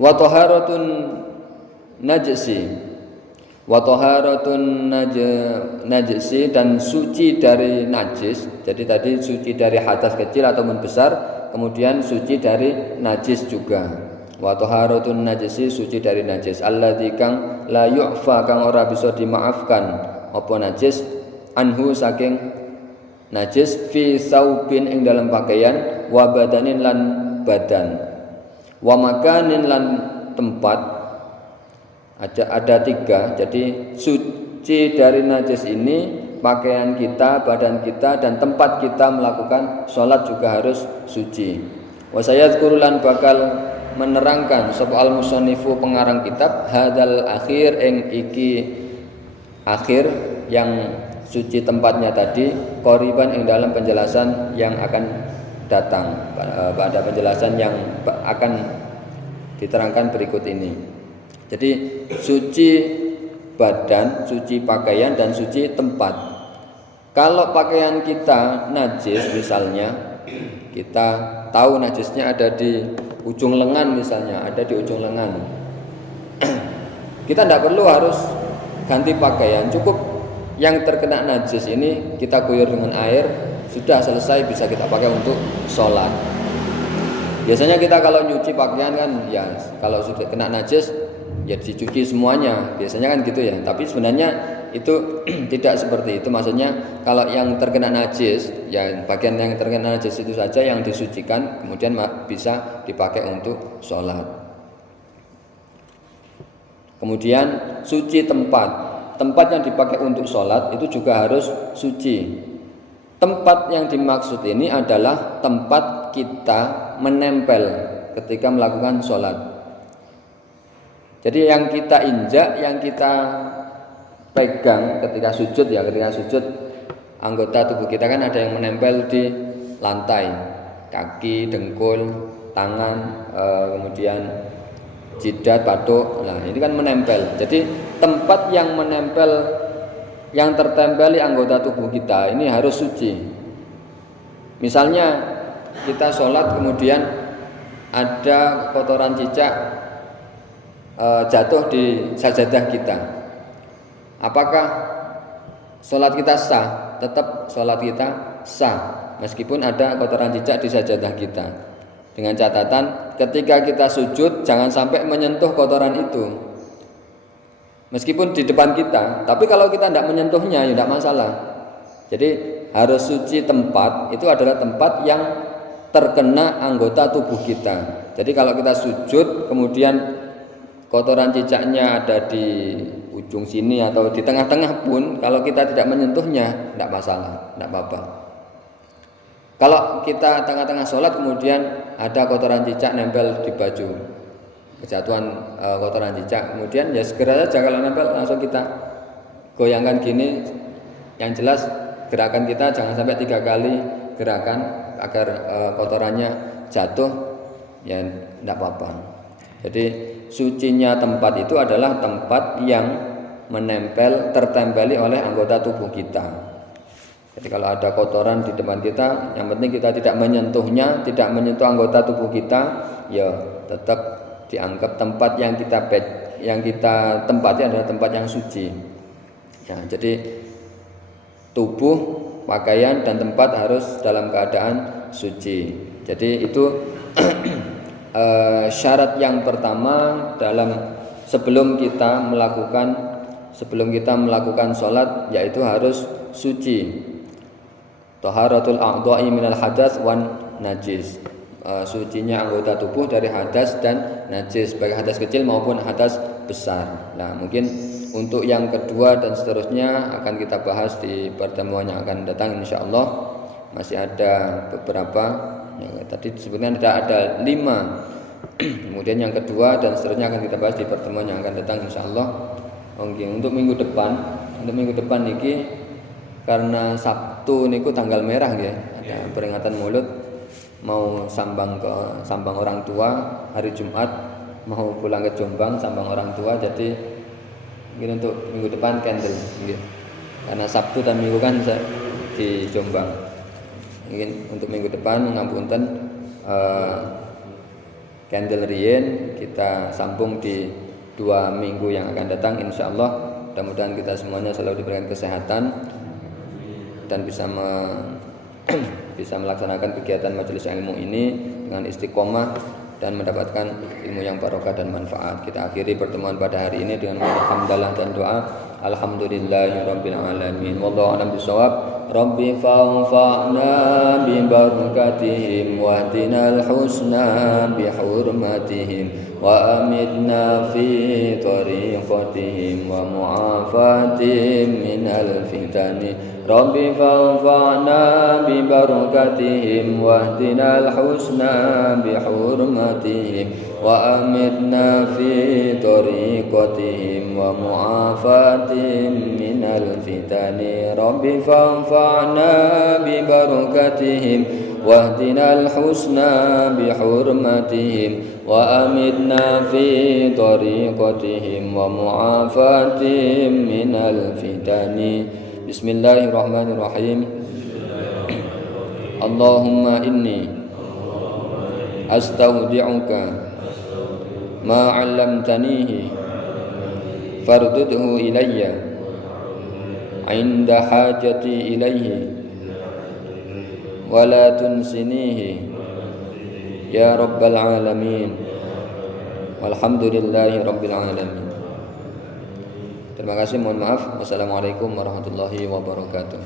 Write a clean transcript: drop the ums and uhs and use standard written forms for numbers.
Wa taharatun najsi. Wa taharatun najsi, dan suci dari najis. Jadi tadi suci dari hadas kecil ataupun besar, kemudian suci dari najis juga. Wa taharatun najsi, suci dari najis. Alladzi kang la yu'fa, kang ora bisa dimaafkan apa najis, anhu saking najis, fi saubin ing dalam pakaian, wa badanin lan badan, wa makanin lan tempat. Ada tiga. Jadi suci dari najis ini pakaian kita, badan kita, dan tempat kita melakukan sholat juga harus suci. Wa sayadhkuru lan bakal menerangkan sapa al musannifu pengarang kitab hadal akhir ing iki akhir yang suci tempatnya tadi, qoriban ing dalam penjelasan yang akan datang, pada penjelasan yang akan diterangkan berikut ini. Jadi suci badan, suci pakaian, dan suci tempat. Kalau pakaian kita najis misalnya, kita tahu najisnya ada di ujung lengan misalnya, ada di ujung lengan. Kita tidak perlu harus ganti pakaian, cukup yang terkena najis ini kita guyur dengan air, sudah selesai, bisa kita pakai untuk sholat. Biasanya kita kalau nyuci pakaian kan, ya kalau sudah kena najis ya dicuci semuanya, biasanya kan gitu ya. Tapi sebenarnya itu tidak seperti itu. Maksudnya kalau yang terkena najis, ya bagian yang terkena najis itu saja yang disucikan, kemudian bisa dipakai untuk sholat. Kemudian suci tempat yang dipakai untuk sholat itu juga harus suci. Tempat yang dimaksud ini adalah tempat kita menempel ketika melakukan sholat. Jadi yang kita injak, yang kita pegang ketika sujud, ya ketika sujud, anggota tubuh kita kan ada yang menempel di lantai, kaki, dengkul, tangan, kemudian jidat, batuk. Nah ini kan menempel. Jadi tempat yang menempel, yang tertempeli anggota tubuh kita ini harus suci. Misalnya kita sholat kemudian ada kotoran cicak jatuh di sajadah kita, apakah sholat kita sah? Tetap sholat kita sah meskipun ada kotoran cicak di sajadah kita, dengan catatan ketika kita sujud jangan sampai menyentuh kotoran itu, meskipun di depan kita. Tapi kalau kita tidak menyentuhnya ya tidak masalah. Jadi harus suci tempat itu adalah tempat yang terkena anggota tubuh kita. Jadi kalau kita sujud kemudian kotoran cicaknya ada di ujung sini atau di tengah-tengah pun, kalau kita tidak menyentuhnya tidak masalah, tidak apa-apa. Kalau kita tengah-tengah sholat kemudian ada kotoran cicak nempel di baju, kejatuhan kotoran cicak, kemudian ya segera saja kalau nempel langsung kita goyangkan gini. Yang jelas gerakan kita jangan sampai 3 kali gerakan agar kotorannya jatuh, ya tidak apa-apa. Jadi sucinya tempat itu adalah tempat yang tertempeli oleh anggota tubuh kita. Jadi kalau ada kotoran di depan kita, yang penting kita tidak menyentuhnya, tidak menyentuh anggota tubuh kita, ya tetap dianggap tempat yang kita tempati adalah tempat yang suci. Ya, jadi tubuh, pakaian, dan tempat harus dalam keadaan suci. Jadi itu syarat yang pertama sebelum kita melakukan sholat, yaitu harus suci. Taharatul a'dha'i minal hadas wan najis. Sucinya anggota tubuh dari hadas dan najis, baik hadas kecil maupun hadas besar. Nah mungkin untuk yang kedua dan seterusnya akan kita bahas di pertemuan yang akan datang insyaallah. Masih ada beberapa. Tadi sebenarnya ada 5. Kemudian yang kedua dan seterusnya akan kita bahas di pertemuan yang akan datang insyaallah. Untuk minggu depan niki karena Sabtu niku tanggal merah ya, ada peringatan Maulud, mau sambang orang tua, hari Jumat mau pulang ke Jombang sambang orang tua, jadi mungkin untuk minggu depan candle gitu. Karena Sabtu dan Minggu kan di Jombang. Mungkin untuk minggu depan ngapunten Candle Rien kita sambung di 2 minggu yang akan datang insyaallah. Mudah-mudahan kita semuanya selalu diberikan kesehatan dan bisa melaksanakan kegiatan majelis ilmu ini dengan istiqomah dan mendapatkan ilmu yang barokah dan manfaat. Kita akhiri pertemuan pada hari ini dengan hamdalah dan doa. Alhamdulillahirabbil alamin. Wallahu a'lam bishawab. Rabbi fa'fa'na bi barakatihim wa dinal husna bi hurmatihim wa amitna fi tariqatihim wa mu'afatihim minal fitani. Rabbi fa'fa'na bi barakatihim wa dinal husna bi hurmatihim wa amitna fi tariqatihim wa mu'afatihim minal fitani. Rabbi fa'fa'na bi barakatihim wahdinal husna bi hurmatihim wa amitna fi tariqatihim wa mu'afatihim minal fitani. Bismillahirrahmanirrahim. Allahumma inni astaudi'uka ma 'allamtanihi fardudhu ilayya 'inda hajati ilayhi wa la tunsinihi ya rabbal alamin. Walhamdulillahi rabbil alamin. Terima kasih, mohon maaf. Wassalamualaikum warahmatullahi wabarakatuh.